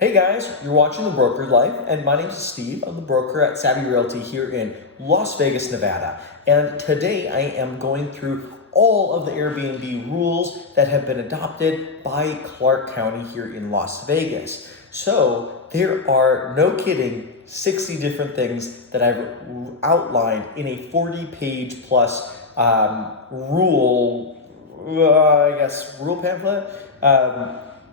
Hey guys, you're watching The Broker's Life, and my name is Steve. I'm the broker at Savi Realty here in Las Vegas, Nevada. And today I am going through all of the Airbnb rules that have been adopted by Clark County here in Las Vegas. So there are, no kidding, 60 different things that I've outlined in a 40-page plus rule pamphlet,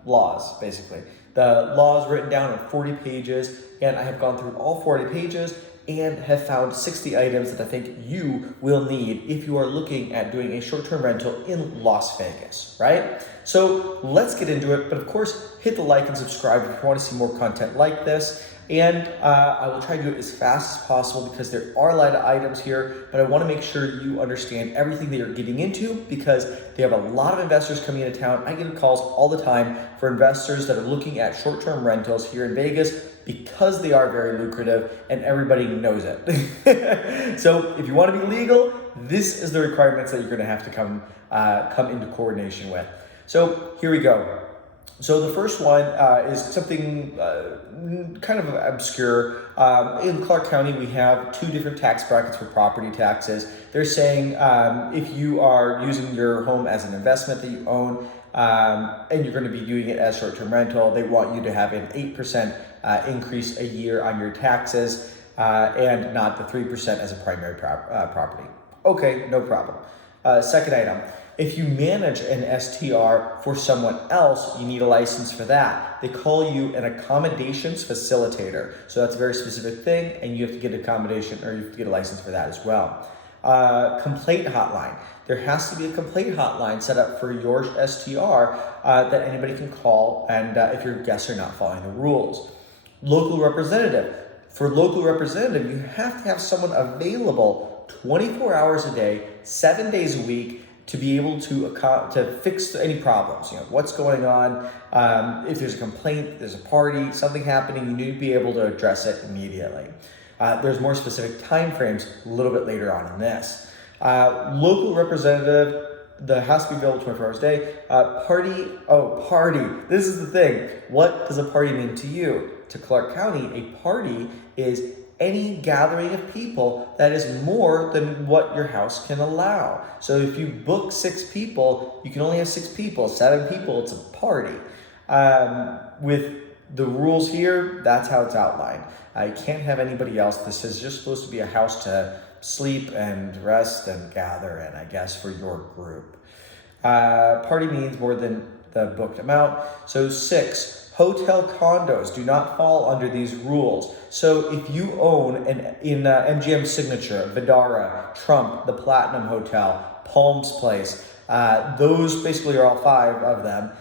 laws, basically. The laws written down in 40 pages, and I have gone through all 40 pages and have found 60 items that I think you will need if you are looking at doing a short-term rental in Las Vegas, right? So let's get into it, but of course, hit the like and subscribe if you want to see more content like this. And I will try to do it as fast as possible because there are a lot of items here, but I want to make sure you understand everything that you're getting into because they have a lot of investors coming into town. I get calls all the time for investors that are looking at short-term rentals here in Vegas because they are very lucrative and everybody knows it. So if you want to be legal, this is the requirements that you're going to have to come into coordination with. So here we go. So the first one is something kind of obscure. In Clark County, we have two different tax brackets for property taxes. They're saying if you are using your home as an investment that you own and you're going to be doing it as short-term rental, they want you to have an 8% increase a year on your taxes and not the 3% as a primary property. Okay, no problem. Second item. If you manage an STR for someone else, you need a license for that. They call you an accommodations facilitator. So that's a very specific thing, and you have to get accommodation or you have to get a license for that as well. Complaint hotline. There has to be a complaint hotline set up for your STR that anybody can call, and if your guests are not following the rules. Local representative. For local representative, you have to have someone available 24 hours a day, 7 days a week, to be able to fix any problems. You know, what's going on, if there's a complaint, there's a party, something happening, you need to be able to address it immediately. There's more specific timeframes a little bit later on in this. Local representative, that has to be available 24 hours a day. Party. This is the thing. What does a party mean to you? To Clark County, a party is any gathering of people that is more than what your house can allow. So if you book 6 people, you can only have 6 people. 7 people, it's a party. With the rules here, that's how it's outlined. You can't have anybody else. This is just supposed to be a house to sleep and rest and gather in, I guess, for your group. Party means more than the booked amount. So 6. Hotel condos do not fall under these rules. So if you own in MGM Signature, Vidara, Trump, the Platinum Hotel, Palms Place, those basically are all 5 of them.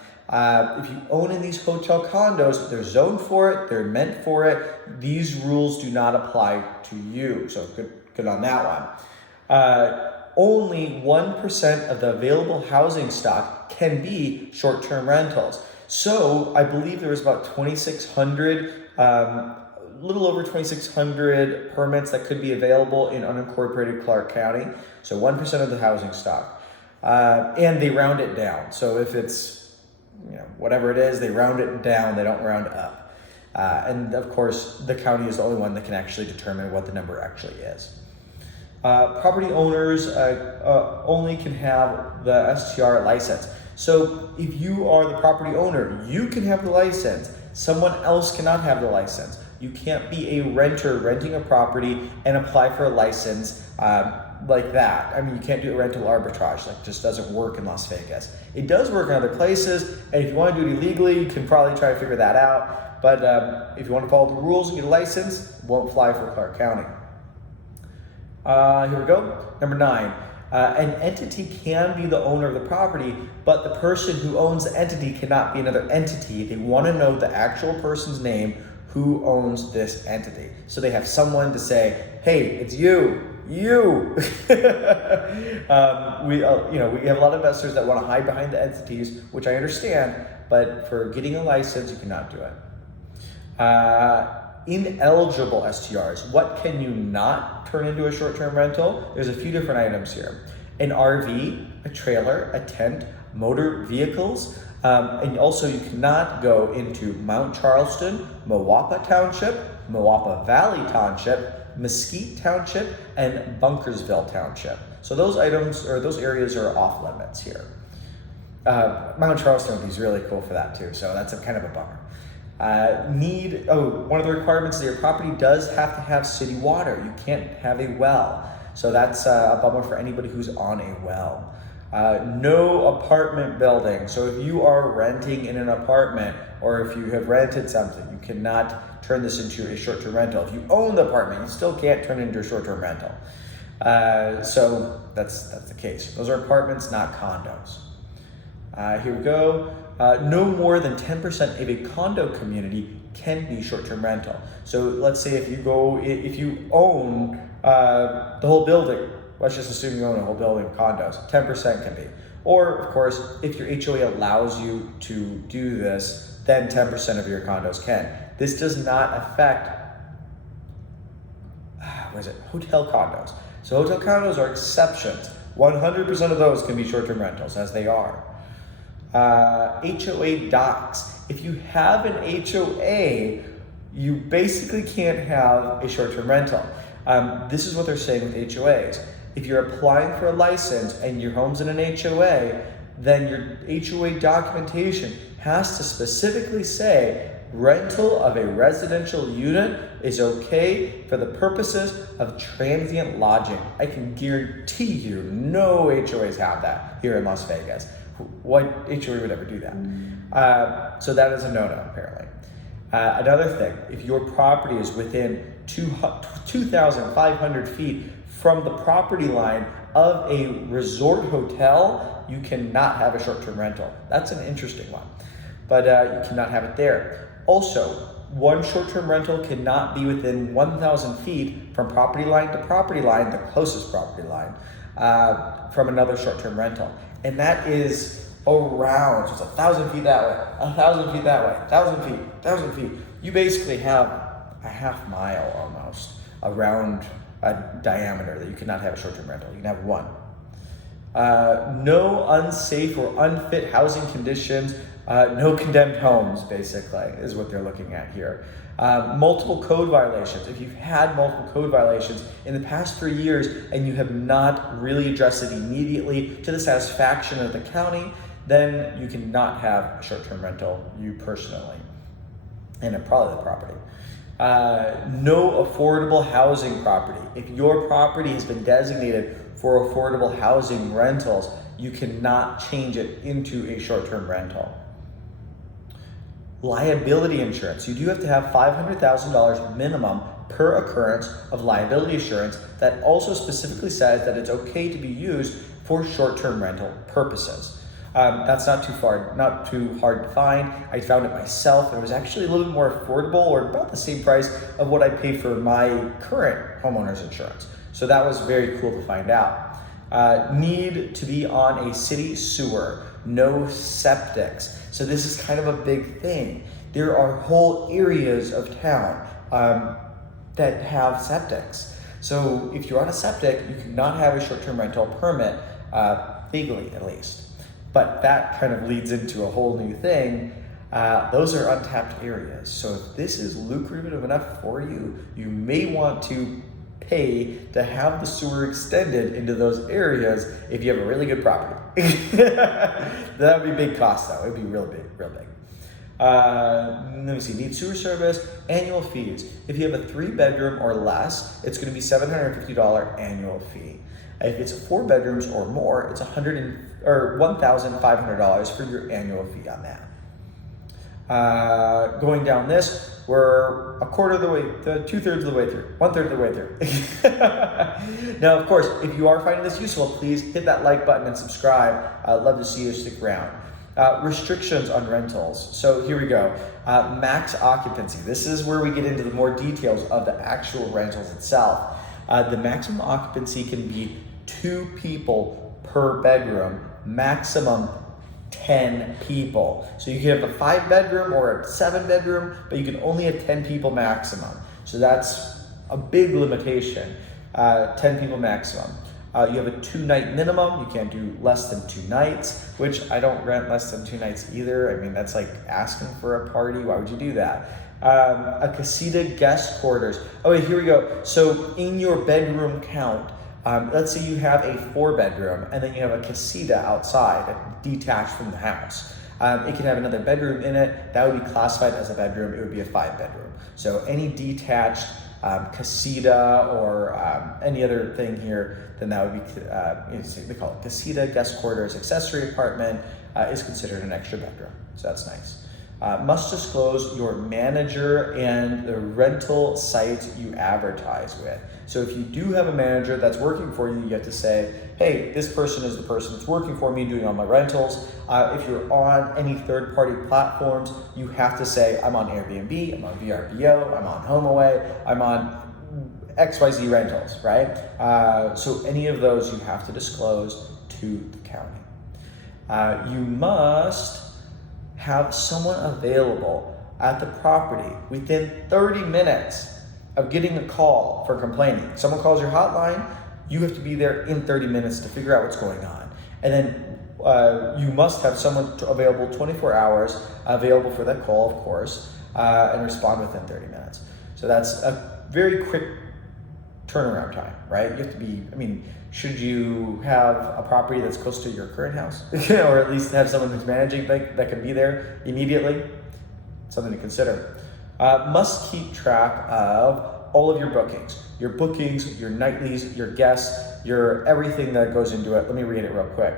If you own in these hotel condos, they're zoned for it, they're meant for it. These rules do not apply to you. So good on that one. Only 1% of the available housing stock can be short-term rentals. So I believe there was about 2,600, a little over 2,600 permits that could be available in unincorporated Clark County. So 1% of the housing stock. And they round it down. So if it's, whatever it is, they round it down, they don't round up. And of course, the county is the only one that can actually determine what the number actually is. Property owners only can have the STR license. So if you are the property owner, you can have the license. Someone else cannot have the license. You can't be a renter renting a property and apply for a license like that. I mean, you can't do a rental arbitrage. That just doesn't work in Las Vegas. It does work in other places, and if you want to do it illegally, you can probably try to figure that out. But if you want to follow the rules and get a license, it won't fly for Clark County. Here we go. Number 9. An entity can be the owner of the property, but the person who owns the entity cannot be another entity. They want to know the actual person's name who owns this entity. So they have someone to say, hey, it's you. We have a lot of investors that want to hide behind the entities, which I understand, but for getting a license, you cannot do it. Ineligible STRs. What can you not turn into a short-term rental? There's a few different items here. An RV, a trailer, a tent, motor vehicles, And also you cannot go into Mount Charleston, Moapa Township, Moapa Valley Township, Mesquite Township, and Bunkersville Township. So those items or those areas are off limits here. Mount Charleston would be really cool for that too, so that's kind of a bummer. One of the requirements is that your property does have to have city water. You can't have a well. So that's a bummer for anybody who's on a well. No apartment building. So if you are renting in an apartment or if you have rented something, you cannot turn this into a short-term rental. If you own the apartment, you still can't turn it into a short-term rental. So that's the case. Those are apartments, not condos. Here we go. No more than 10% of a condo community can be short-term rental. So let's say if you own the whole building, let's just assume you own a whole building of condos, 10% can be. Or of course, if your HOA allows you to do this, then 10% of your condos can. This does not affect, hotel condos. So hotel condos are exceptions. 100% of those can be short-term rentals, as they are. HOA docs. If you have an HOA, you basically can't have a short-term rental. This is what they're saying with HOAs. If you're applying for a license and your home's in an HOA, then your HOA documentation has to specifically say rental of a residential unit is okay for the purposes of transient lodging. I can guarantee you no HOAs have that here in Las Vegas. What HOA would ever do that? So that is a no-no, apparently. Another thing, if your property is within 2,500 feet from the property line of a resort hotel, you cannot have a short-term rental. That's an interesting one, but you cannot have it there. Also, one short-term rental cannot be within 1,000 feet from property line to property line, the closest property line, from another short-term rental. And that is around, so it's 1,000 feet that way, 1,000 feet that way, 1,000 feet, 1,000 feet. You basically have a half mile almost around a diameter that you cannot have a short-term rental. You can have one. No unsafe or unfit housing conditions, no condemned homes, basically, is what they're looking at here. Multiple code violations. If you've had multiple code violations in the past 3 years and you have not really addressed it immediately to the satisfaction of the county, then you cannot have a short-term rental, you personally, and probably the property. No affordable housing property. If your property has been designated for affordable housing rentals, you cannot change it into a short-term rental. Liability insurance. You do have to have $500,000 minimum per occurrence of liability insurance that also specifically says that it's okay to be used for short-term rental purposes. That's not too hard to find. I found it myself, and it was actually a little bit more affordable, or about the same price of what I paid for my current homeowner's insurance. So that was very cool to find out. Need to be on a city sewer, no septics. So this is kind of a big thing. There are whole areas of town that have septics. So if you're on a septic, you cannot have a short-term rental permit, legally at least. But that kind of leads into a whole new thing. Those are untapped areas. So if this is lucrative enough for you, you may want to pay to have the sewer extended into those areas if you have a really good property. That would be a big cost though. It would be real big, real big. Let me see, need sewer service, annual fees. If you have a 3-bedroom or less, it's gonna be $750 annual fee. If it's 4 bedrooms or more, it's $1,500 for your annual fee on that. Going down this, we're a quarter of the way, 2/3 of the way through, 1/3 of the way through. Now, of course, if you are finding this useful, please hit that like button and subscribe. I'd love to see you stick around. Restrictions on rentals. So here we go. Max occupancy. This is where we get into the more details of the actual rentals itself. The maximum occupancy can be 2 people per bedroom, maximum 10 people. So you can have a 5-bedroom or a 7-bedroom, but you can only have 10 people maximum. So that's a big limitation, 10 people maximum. You have a 2-night minimum. You can't do less than 2 nights, which I don't rent less than 2 nights either. I mean, that's like asking for a party. Why would you do that? A casita guest quarters. Okay, here we go. So in your bedroom count, let's say you have a 4-bedroom and then you have a casita outside, detached from the house. It can have another bedroom in it. That would be classified as a bedroom. It would be a 5-bedroom. So any detached casita or any other thing here, then that would be, they call it casita, guest quarters, accessory apartment, is considered an extra bedroom. So that's nice. Must disclose your manager and the rental site you advertise with. So if you do have a manager that's working for you, you have to say, hey, this person is the person that's working for me doing all my rentals. If you're on any third-party platforms, you have to say, I'm on Airbnb, I'm on VRBO, I'm on HomeAway, I'm on XYZ rentals, right? So any of those you have to disclose to the county. You must have someone available at the property within 30 minutes of getting a call for complaining. Someone calls your hotline, you have to be there in 30 minutes to figure out what's going on. And then you must have someone available 24 hours, available for that call, of course, and respond within 30 minutes. So that's a very quick turnaround time, right? You have to be, I mean, should you have a property that's close to your current house? Or at least have someone who's managing that can be there immediately? Something to consider. Must keep track of all of your bookings, your nightlies, your guests, your everything that goes into it. Let me read it real quick.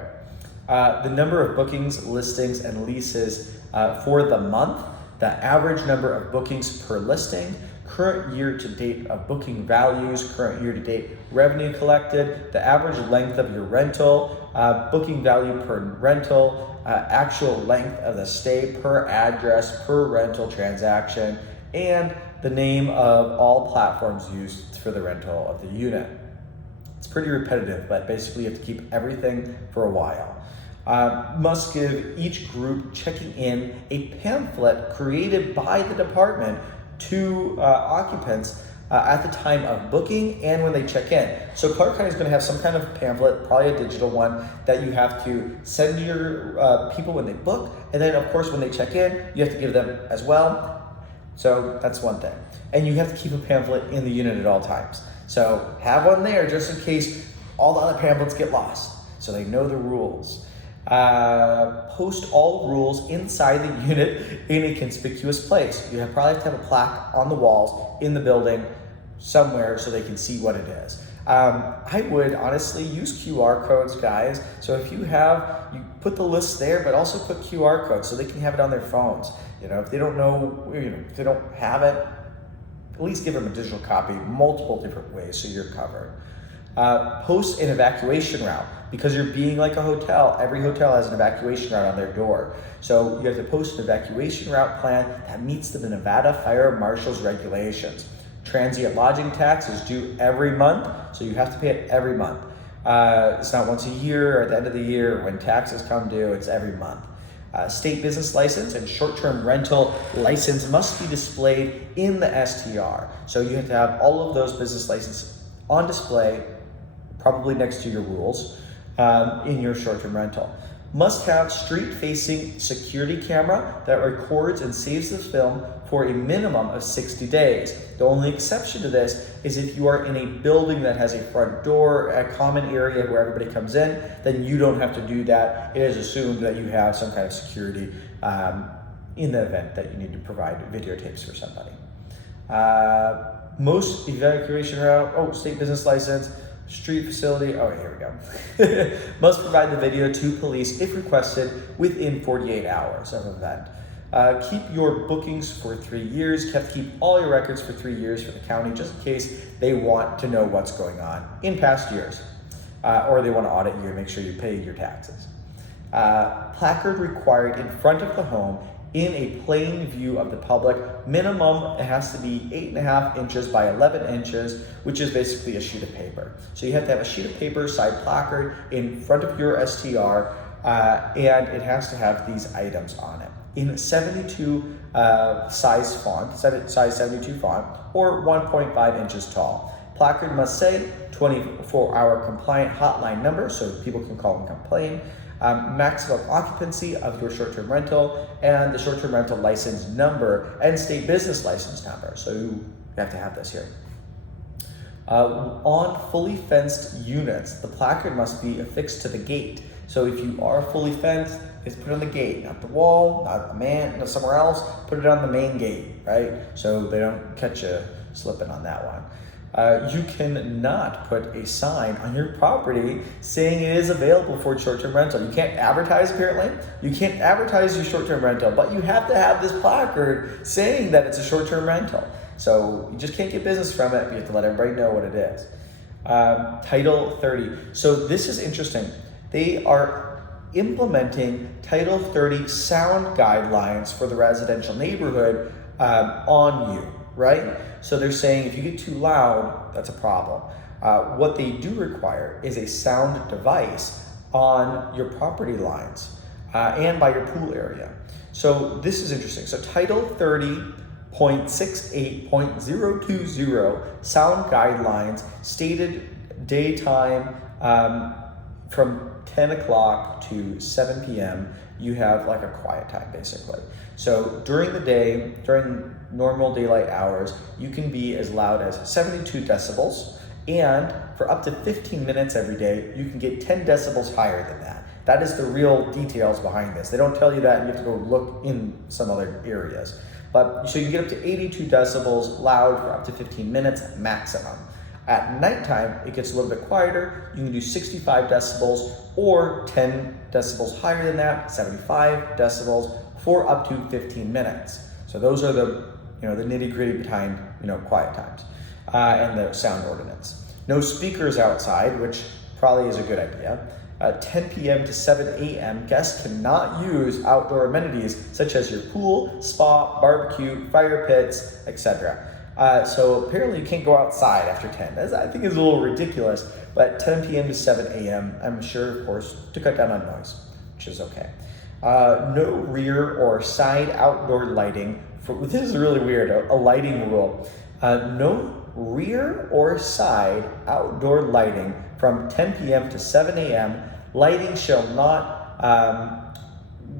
The number of bookings, listings, and leases for the month, the average number of bookings per listing, current year-to-date of booking values, current year-to-date revenue collected, the average length of your rental, booking value per rental, actual length of the stay per address, per rental transaction, and the name of all platforms used for the rental of the unit. It's pretty repetitive, but basically you have to keep everything for a while. Must give each group checking in a pamphlet created by the department to occupants at the time of booking and when they check in. So Clark County is going to have some kind of pamphlet, probably a digital one, that you have to send to your people when they book, and then of course when they check in, you have to give them as well. So that's one thing. And you have to keep a pamphlet in the unit at all times. So have one there just in case all the other pamphlets get lost, so they know the rules. Post all rules inside the unit in a conspicuous place. You probably have to have a plaque on the walls in the building somewhere so they can see what it is. I would honestly use QR codes, guys. So if you put the list there, but also put QR codes so they can have it on their phones. You know, if they don't know, if they don't have it, at least give them a digital copy, multiple different ways so you're covered. Post an evacuation route. Because you're being like a hotel, every hotel has an evacuation route on their door. So you have to post an evacuation route plan that meets the Nevada Fire Marshal's regulations. Transient lodging tax is due every month, so you have to pay it every month. It's not once a year or at the end of the year when taxes come due, it's every month. State business license and short-term rental license must be displayed in the STR. So you have to have all of those business licenses on display, probably next to your rules. In your short-term rental. Must have street-facing security camera that records and saves the film for a minimum of 60 days. The only exception to this is if you are in a building that has a front door, a common area where everybody comes in, then you don't have to do that. It is assumed that you have some kind of security in the event that you need to provide videotapes for somebody. Most evacuation route, state business license, street facility, here we go. Must provide the video to police if requested within 48 hours of event. Keep your bookings for 3 years. You have to keep all your records for 3 years for the county just in case they want to know what's going on in past years. Or they want to audit you and make sure you pay your taxes. Placard required in front of the home in a plain view of the public. Minimum, it has to be 8.5 inches by 11 inches, which is basically a sheet of paper. So you have to have a sheet of paper side placard in front of your STR, and it has to have these items on it. In 72 size 72 font, or 1.5 inches tall. Placard must say 24-hour compliant hotline number so people can call and complain. Maximum occupancy of your short-term rental, and the short-term rental license number and state business license number. So you have to have this here. On fully fenced units, the placard must be affixed to the gate. So if you are fully fenced, it's put on the gate, not the wall, not a man, not somewhere else. Put it on the main gate, right? So they don't catch you slipping on that one. You cannot put a sign on your property saying it is available for short-term rental. You can't advertise, apparently. You can't advertise your short-term rental, but you have to have this placard saying that it's a short-term rental. So you just can't get business from it, but you have to let everybody know what it is. Title 30. So this is interesting. They are implementing Title 30 sound guidelines for the residential neighborhood on you, right? So they're saying if you get too loud, that's a problem. What they do require is a sound device on your property lines and by your pool area. So this is interesting. So Title 30.68.020 sound guidelines stated daytime from 10 o'clock to 7 p.m. you have like a quiet time basically. So during the day, during normal daylight hours, you can be as loud as 72 decibels, and for up to 15 minutes every day, you can get 10 decibels higher than that. That is the real details behind this. They don't tell you that, and you have to go look in some other areas. But so you get up to 82 decibels loud for up to 15 minutes maximum. At nighttime, it gets a little bit quieter. You can do 65 decibels or 10 decibels higher than that, 75 decibels for up to 15 minutes. So those are the the nitty-gritty behind quiet times and the sound ordinance. No speakers outside, which probably is a good idea. 10 p.m. to 7 a.m. guests cannot use outdoor amenities such as your pool, spa, barbecue, fire pits, etc. So apparently you can't go outside after 10. I think is a little ridiculous, but 10 p.m. to 7 a.m. I'm sure, of course, to cut down on noise, which is okay. No rear or side outdoor lighting. This is really weird, a lighting rule. No rear or side outdoor lighting from 10 p.m. to 7 a.m. Lighting shall not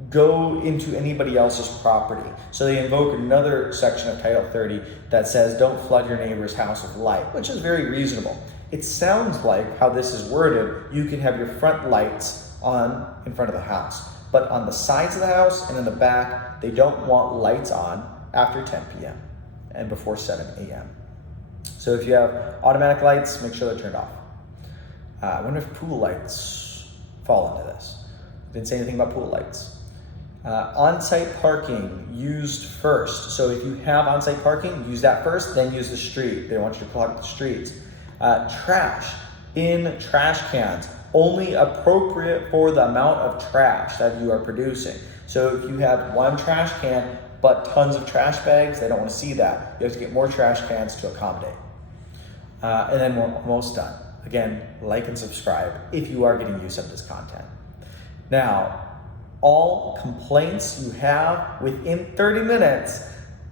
go into anybody else's property. So they invoke another section of Title 30 that says don't flood your neighbor's house with light, which is very reasonable. It sounds like how this is worded, you can have your front lights on in front of the house, but on the sides of the house and in the back, they don't want lights on after 10 p.m. and before 7 a.m. So if you have automatic lights, make sure they're turned off. I wonder if pool lights fall into this. Didn't say anything about pool lights. On-site parking used first. So if you have on-site parking, use that first, then use the street. They don't want you to clog the streets. Trash in trash cans, only appropriate for the amount of trash that you are producing. So if you have one trash can, but tons of trash bags, they don't want to see that. You have to get more trash cans to accommodate. And then we're almost done. Again, like and subscribe if you are getting use of this content. Now, all complaints you have within 30 minutes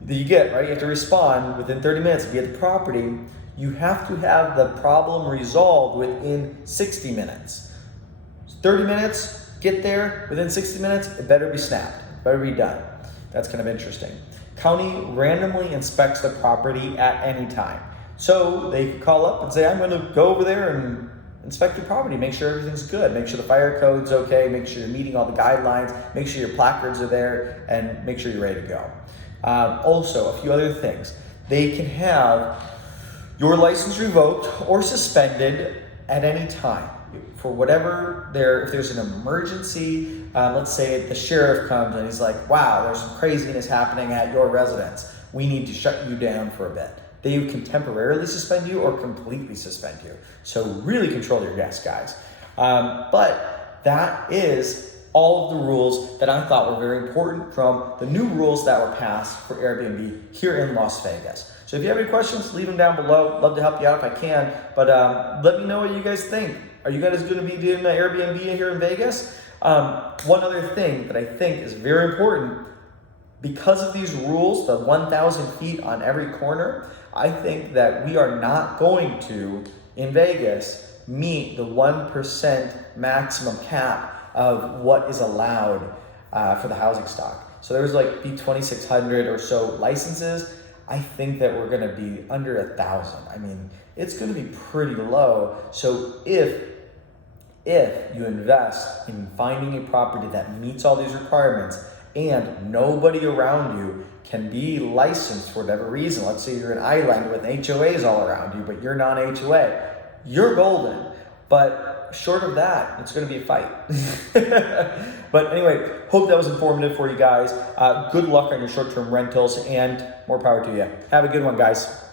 that you get, right? You have to respond within 30 minutes. If you get the property, you have to have the problem resolved within 60 minutes. 30 minutes, get there, within 60 minutes, it better be snapped, it better be done. That's kind of interesting. County randomly inspects the property at any time. So they could call up and say, I'm going to go over there and inspect your property, make sure everything's good, make sure the fire code's okay, make sure you're meeting all the guidelines, make sure your placards are there, and make sure you're ready to go. Also, a few other things. They can have your license revoked or suspended at any time for whatever if there's an emergency. Let's say the sheriff comes and he's like, wow, there's some craziness happening at your residence. We need to shut you down for a bit. They can temporarily suspend you or completely suspend you. So really control your guests, guys. But that is all of the rules that I thought were very important from the new rules that were passed for Airbnb here in Las Vegas. So if you have any questions, leave them down below. Love to help you out if I can. But let me know what you guys think. Are you guys going to be doing the Airbnb here in Vegas? One other thing that I think is very important, because of these rules, the 1,000 feet on every corner, I think that we are not going to, in Vegas, meet the 1% maximum cap of what is allowed for the housing stock. So there's like the 2,600 or so licenses. I think that we're gonna be under 1,000. I mean, it's gonna be pretty low. So if you invest in finding a property that meets all these requirements and nobody around you can be licensed for whatever reason, let's say you're an island with HOAs all around you, but you're non-HOA, you're golden. But short of that, it's going to be a fight. But anyway, hope that was informative for you guys. Good luck on your short-term rentals and more power to you. Have a good one, guys.